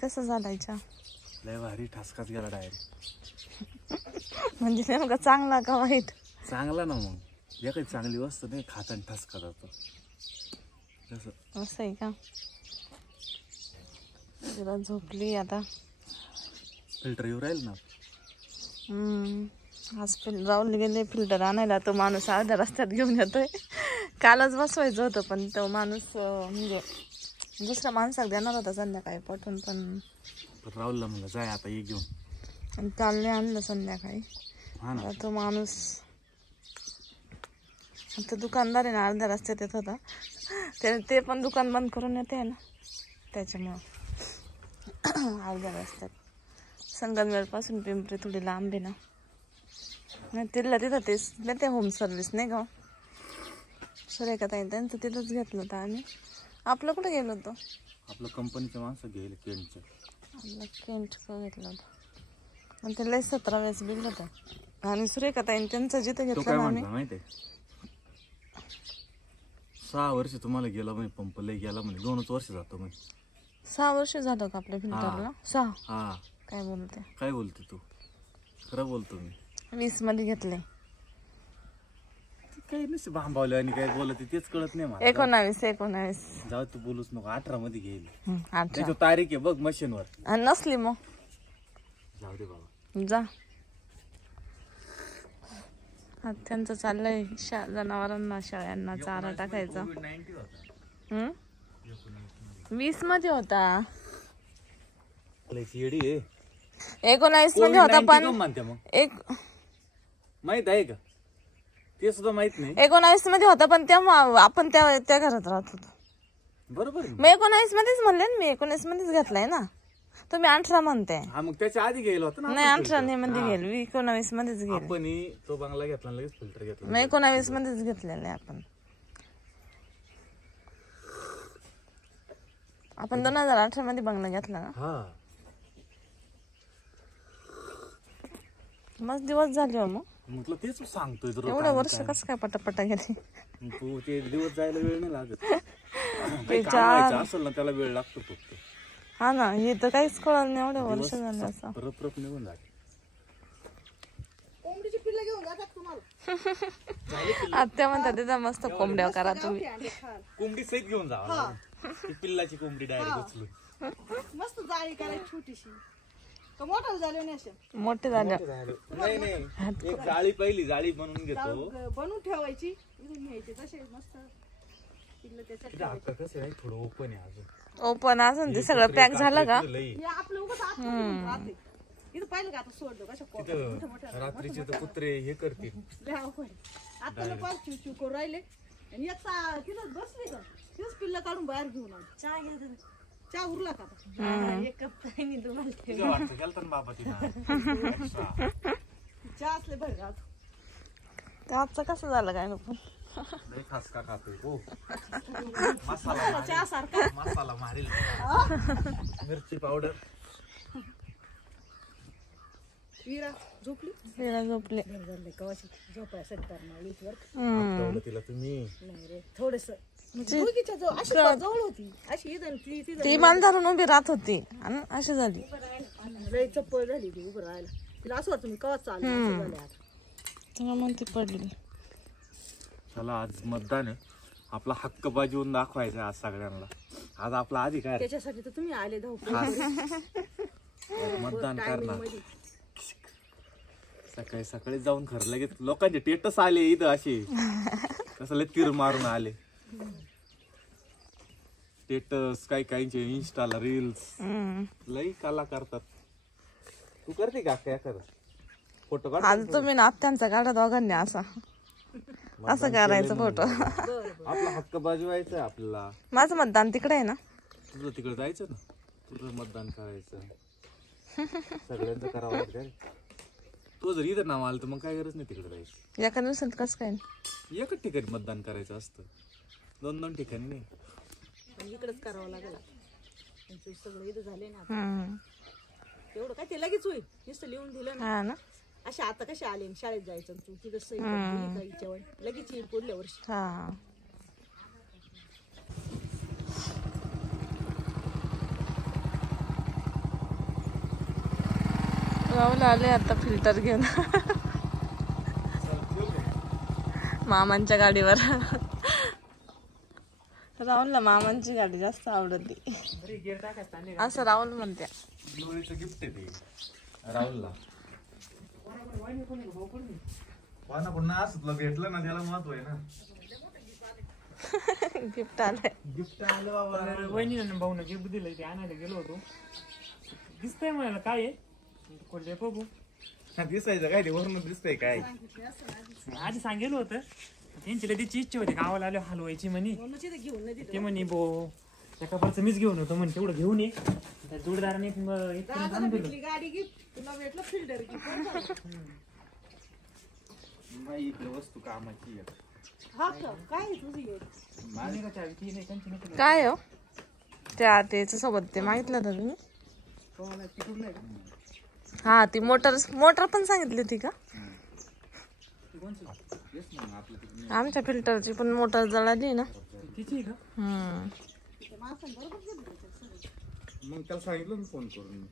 कसं झालायच्या लय भारी ठसकाच गेला डायरेक्ट. म्हणजे नेमका चांगला का वाईट? चांगला ना मग, या काही चांगली वस्तू नाही खाताना ठसका जातो तसं. असं आहे का? जरा झोपली आता. फिल्टर येऊ राहील ना. आज जाऊन गेले फिल्टर आणायला. तो माणूस अर्ध्या रस्त्यात घेऊन येतोय. कालच बसवायचं होतं पण तो माणूस म्हणजे दुसऱ्या माणसाला देणार होता संध्याकाळी पाठवून, पण राहुलला म्हणलं जाय आता ये घेऊन. आणि काल नाही आणलं संध्याकाळी. हा तो माणूस आता दुकानदार आहे ना, अर्ध्या रस्त्यात येत होता. ते पण दुकान बंद करून येते ना, त्याच्यामुळं अर्ध्या रस्त्यात. संगमनेर पासून पिंपरी थोडी लांब आहे ना. नाही तिथलं तिथं तेच नाही, ते होम सर्व्हिस नाही का सुरेखाताई, त्यांचं तिथंच घेतलं होतं आम्ही. आपलं कुठं गेलो होतो? आपलं कंपनीचं माणसं घेईल केंटचं. आपलं केंट घेतलं होतं आणि ते लय 17 वेळेस बिल होतं. आणि सुरेखाताई त्यांचं जिथं घेतलं ना आम्ही, माहिती आहे 6 वर्ष तुम्हाला गेला म्हणे पंप, लय गेला म्हणे 2च वर्ष जातो म्हणे. 6 वर्ष झालं का आपल्या फिल्टरला? 6? हा. काय बोलते तू? खरं बोलतो मी. 20 मध्ये घेतले. काही नसते भांबावलं आणि काय बोलत तेच कळत नाही मला. 19 जाऊ तू बोलूच नको. 18 मध्ये घेईल. 18 तारीख आहे बघ मशीनवर. आणि नसली मग जाऊ दे बाबा, जा. त्यांचं चाललंय जनावरांना शेळ्यांना चारा टाकायचा. 20 मध्ये होता. 19 मध्ये होता पण एक माहित आहे का? ते सुद्धा माहित नाही. 19 मध्ये होता पण तेव्हा आपण त्या घरात राहत होतो. बरोबर. मी 19 मध्येच म्हणले ना, मी 19 मध्येच घेतलाय ना. तुम्ही 18 म्हणते. हा मग त्याच्या आधी गेलो होता ना. नाही 18 मध्ये गेलो, 19 मध्येच गेलो. आपण तो बंगला घेतला लगेच फिल्टर घेतला. मी 19 मध्येच घेतलेलं आहे आपण 2018 मध्ये बंगला घेतला ना. हा मस्त दिवस झाले हो. मग म्हटलं तेच सांगतोय. एवढे वर्ष कसं काय पटापटा गेले? तू ते दिवस जायला वेळ नाही लागत. असेल ना त्याला वेळ लागतो फक्त. हा ना, हे तर काहीच कळलं नाही. एवढे वर्ष झाले असं रप निघून जाते. आत्या म्हणतात तिथं मस्त कोंबड्या करा तुम्ही. कोंबडी सहित घेऊन जा. पिल्लाची कोंबडी डायरेक्ट उचलून मस्त जाळी करायची छोटीशी. मोठे झाले मोठे झाले नाही. एक जाळी पहिली जाळी बनवून घेतो, बनवून ठेवायची. घ्यायचे तसे मस्त. कसं आहे थोडं ओपन आहे अजून. ओपन अजून ते सगळं पॅक झालं का? आपलं उगाच आत इथं पाहिलं का? आता सोडलं कशा रात्रीचे तर कुत्रे हे करतील. आता पाच चिव करून राहिले आणि एक तिथं बसले का तिथंच पिल्ला काढून बाहेर घेऊन आलो. चहा घ्या. चहा उरला का? एक कप चहा असले बरं का? आजचं कसं झालं काय नको खसका खातोय हो. चहा सारखा मसाला मारेल. मिरची पावडर. विरा झोपली. झोपायसाठी तिला तुम्ही नाही रे थोडस जवळ होती अशी. ती मान धरून उभी राहत होती आणि अशी झाली. लय चप्पल झाली ती उभं राहायला. तिला असं वाटतं मी कवा चालले. तेव्हा म्हणते पडली. चला आज मतदान आहे. आपला हक्क बाजवून दाखवायचा आज सगळ्यांना. आज आपला अधिकार. त्याच्यासाठी तर तुम्ही आले धावपळ. मतदान करणार. सकाळी सकाळी जाऊन खरं लगेच लोकांचे टेटस आले इथं असे. कसले तीर मारून आले टेटस. काहींचे इंस्टाला रील्स लई कला करतात. तू करते का काय कर फोटो काढ? आज तुम्ही ना आत्यांचा काढा दोघांनी असा असं करायचं फोटो. आपला हक्क बाजवायचा आपल्याला. माझं मतदान तिकडे आहे ना. तुझं तिकडे जायचं ना. तुझं मतदान करायचं. सगळ्यांचं करावं लागतं. तो जर इथं नाव आलं तर मग काय गरज नाही तिकडे जायचं. एका दिवसात कसं काय? एकच ठिकाणी मतदान करायचं असतं. 2-2 ठिकाणी नाही. इकडेच करावं लागेल. सगळं इथं झाले ना. एवढं काय ते लगेच होईल. नुसतं लिहून दिलं ना. असे आता कसे आले शाळेत जायचं तू तिथं सही लगेच येईल पुढल्या वर्षी. राहुल आले आता फिल्टर घेऊन मामांच्या गाडीवर. राहुलला मामांची गाडी जास्त आवडते असं राहुल म्हणते. दिवाळीचं गिफ्ट आहे ते राहुलला. असं भेटलं ना त्याला महत्व आहे ना. गिफ्ट आलंय. गिफ्ट आलं बाबा. वहिनी भाऊ गिफ्ट दिलंय ते आणायला गेलो होतो. दिसतंय म्हणाला काय आहे बघू. दिसायचं काय ते वरून दिसतंय काय. आधी सांगेल होतं त्यांची त्याची इच्छा होती गावाला आलो हलवायची म्हणे. ते म्हणे बो त्या कपड्याचं मीच घेऊन होतो म्हणे तेवढं घेऊन ये. त्या जोडदाराने गाडी गिफ्ट तुला भेटलं फिल्टर गिफ्ट. वस्तू कामाची हा का काय तुझी काय हो त्या त्याच्या सोबत ते मागितलं होतं तुम्ही. हा ती मोटर पण सांगितली होती का. आमच्या फिल्टरची पण मोटर जळाली ना. तिची का मग त्याला सांगितलं ना फोन करून.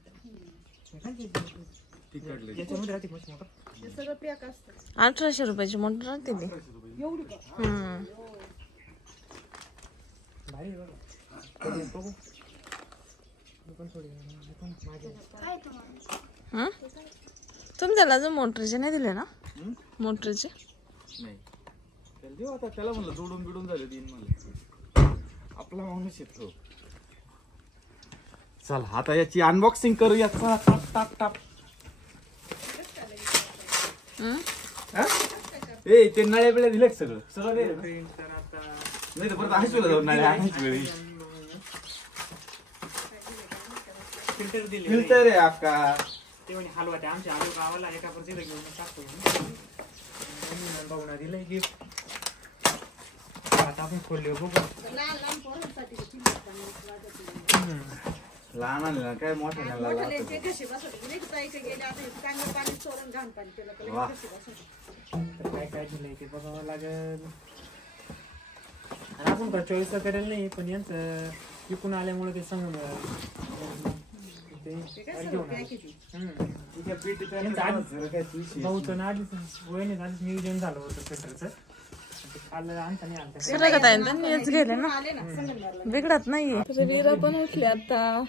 याच्यामध्ये राहते मोटर. 1800 रुपयाची मोटर राहते ती. तुमच्याला अजून मोटरचे नाही दिले ना. मोटरचे नाही त्याला देऊ आता. त्याला म्हणलं जोडून बिडून झालं देईन मला. आपला माणूस येतो. चल आता याची अनबॉक्सिंग करूया. Top top top. ए ते नळ्या बिळ्या दिले सगळं सगळं दे. नाही तर परत हसवलं जाऊन नळ्या आणायची वेळी. फिल्टर दिले फिल्टर आहे अक्का. ते म्हणे हलवा ते आमच्या आलो गावाला एका परत घेऊन टाकतो. भाऊना दिलंय गिफ्ट. आता आपण खोलले बघू. लहान आले काय मोठ्या काय काय दिलंय ते बघावं लागेल. आणि आपण का चॉईस करेल नाही पण यांचं विकून आल्यामुळे ते सांगून भाऊचं ना आधीच वहिनी आधीच नियोजन झालं होतं फिल्टरचं. त्यांनीच गेले ना बिघडत नाहीये. वीरा पण उठले आता.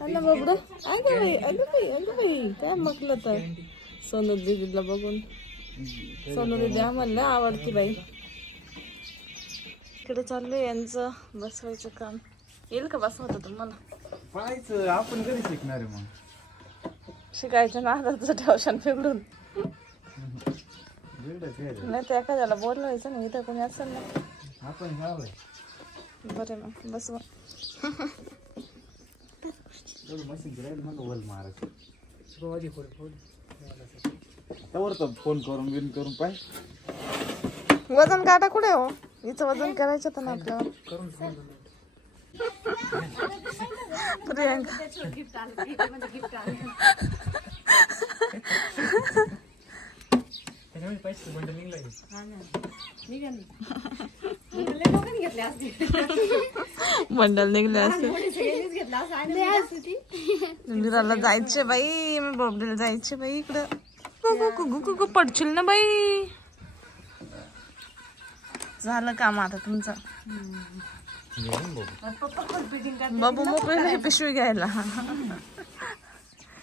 बबडू अगं बाई अगं बाई अगं बाई काय म्हटलं तर सोनू दीदीला बघून. सोनू दीदी आम्हाला आवडती बाई. इकडे चाललंय यांचं बसवायचं काम. येईल का बसवतं तुम्हाला. पाहायचं आपण कधी शिकणार आहे. मग शिकायचं ना आता ठेवशान बिघडून. नाही तर एखाद्याला बोलवायचं ना. इथं कोणी असेल ना आपण गाव बरं मग बसवा. फोन करून बिन करून पाय. वजन काटा कुठे हो. हिचं वजन करायचं होतं ना आपल्याला. प्रियांका पैसे बंडल निघलं. बंडल निघले असते. मीराला जायचे बाई. मी बबडीला जायचे बाई. इकडं पडशील ना बाई. झालं काम आता तुमचं. बाबू मोकळी नाही पिशवी घ्यायला.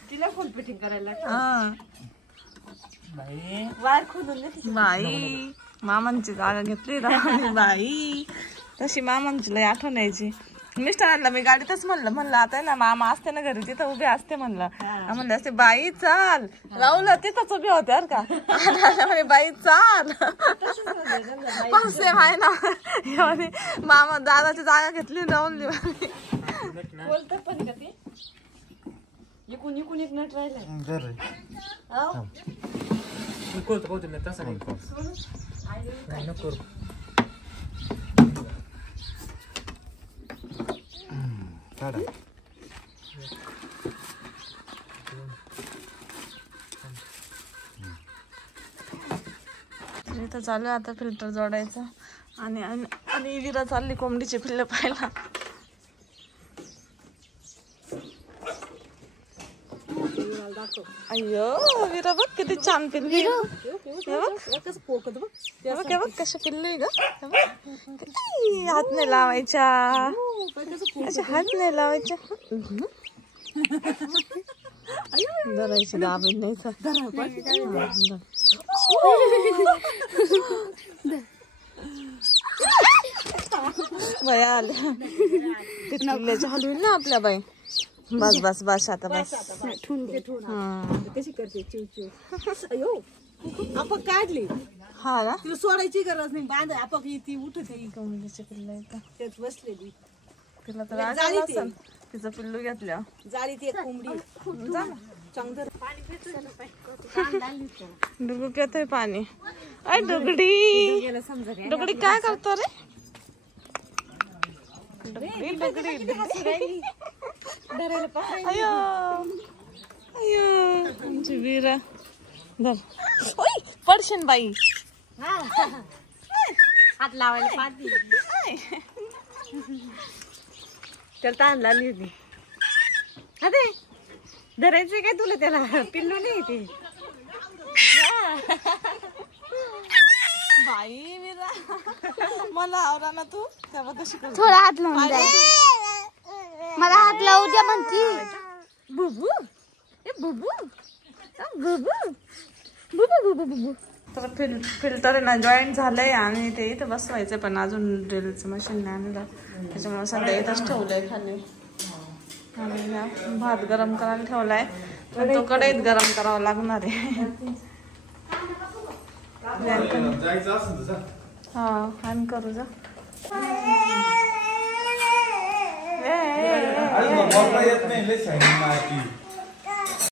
तिला फुल फिटिंग करायला बाई मामांची जागा घेतली ना बाई. तशी मामांची लय आठवण यायची. मिस्टरांना मी गाडीतच म्हणलं आता ना मामा असते ना घरी तिथं उभे असते म्हणलं. म्हणलं असते बाई चाल. राहुल तिथंच उभे होते बरं का. म्हणे बाई चाल. सेम आहे ना. मामा दादाची जागा घेतली राहुल. बोलतात पण का ते इकून इकून एक नट राहिला. तसं नाही नको. इथं चालू आहे आता फिल्टर जोडायचं. आणि विरा चालली कोंबडीचे पिल्लं पाहायला. मला दाखव. अय्यो विरा बघ किती छान पिल्ली ग. एकच पोकत बघ. हे बघ हे बघ कशी पिल्ली ग. हे बघ. किती हात नाही लावायच्या, अशा हात नाही लावायच्या. धरायची दाबीन नाही तर. बाई आल्या ते पिल्ल्याच्या हलवील ना आपल्या बाई. बस बस बस आता बस. कशी करते चिव चिव. अयो आपण काढली. हा ना तिला सोडायची गरज नाही. बांध आपण ती उठते कमलीचे पिल्ल आहे का त्यात बसलेली. तिला तर आठवलं असेल तिचं पिल्लू घेतल्या. जाळी ती एक कोंबडी. जा ना. चांगलं डुगू येतोय पाणी. अय डुगडी डुगडी काय करतो रे. डुगडी अयो अयो आमची वीरा. ओय पडशीन बाई. हात लावायला पाहती. त्याला ताण लागली होती. अरे धरायचं काय तुला त्याला पिल्लू नाही ते. बाई वीरा मला आवरा ना तू. तेव्हा कशी कर. थोडा हात लावून द्या. मला हात लावू द्या म्हणती. बुबू ए बुबू बुबू बुबू बुबू बुबू. तर फिल्टर आहे ना जॉईंट झालंय आणि ते इथं बसवायचं पण अजून ड्रिलचं मशीन नाही आणलं. त्याच्यामुळे सध्या इथंच ठेवलंय खाली. आणि ना भात गरम करायला ठेवलाय पण तो कढईत गरम करावा लागणार आहे. हा आणि करू जा.